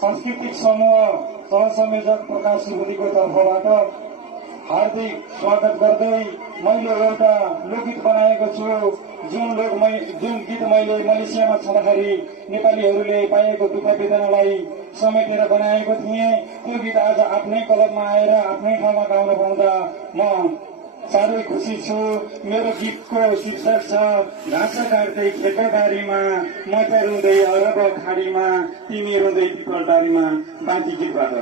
सांस्कृतिक समूह सहसंयोजक प्रकाश सुवेदीको तर्फबाट हार्दिक स्वागत गर्दै मैले एउटा लोकगीत बनाएको छु। जुन गीत मैले मलेसियामा छँदाखेरि नेपालीहरूले पाएको दुःख वेदनालाई समेटेर बनाएको थिएँ। त्यो गीत आज आफ्नै क्लबमा आएर आफ्नै ठाउँमा गाउन पाउँदा म साह्रै खुसी छु। मेरो गीतको शीर्षक छ घाँस काट्दै खेतबारीमा, म त रुँदै अरब खाडीमा, तिमी रुँदै पिपलबारीमा। बाँकी गीतबाट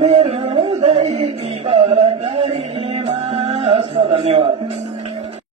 मेरो धन्यवाद।